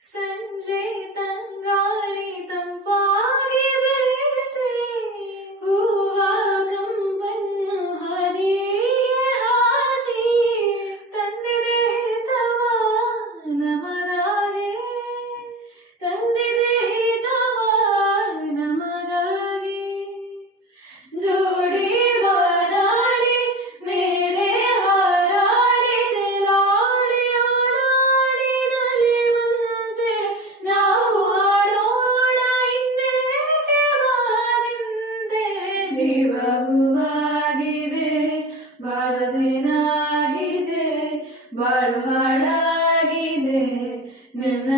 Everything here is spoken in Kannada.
ಸಂಜೆ ತಂಗಾಳಿ ತಂಪಾಗಿ ಬೀಸಿ ಹೂವ ಕಂಪನ್ನು ಹಾದಿಗೆ ಹಾಸಿ ತಂದಿದೆ ಹಿತವ ನಮಗಾಗಿ ತಂದಿದೆ ಹಿತವ ನಮಗಾಗಿ ಜೋಡಿ ಬಾರಾಡಿ ಮೇಲೆ ಹಾರಾಡಿ ತೇಲಾಡಿ ಹಾರಾಡಿ ನಲಿವಂತೆ ನಾವು ಆಡೋಣ ಇನ್ನೇಕೆ ಬಾಜಿಂದೆ ಜೀವ ಹೂವಾಗಿದೆ ಬಾಳದೇನಾಗಿದೆ ಬಾಳು ಹಾಡಾಗಿದೆ ನನ್ನ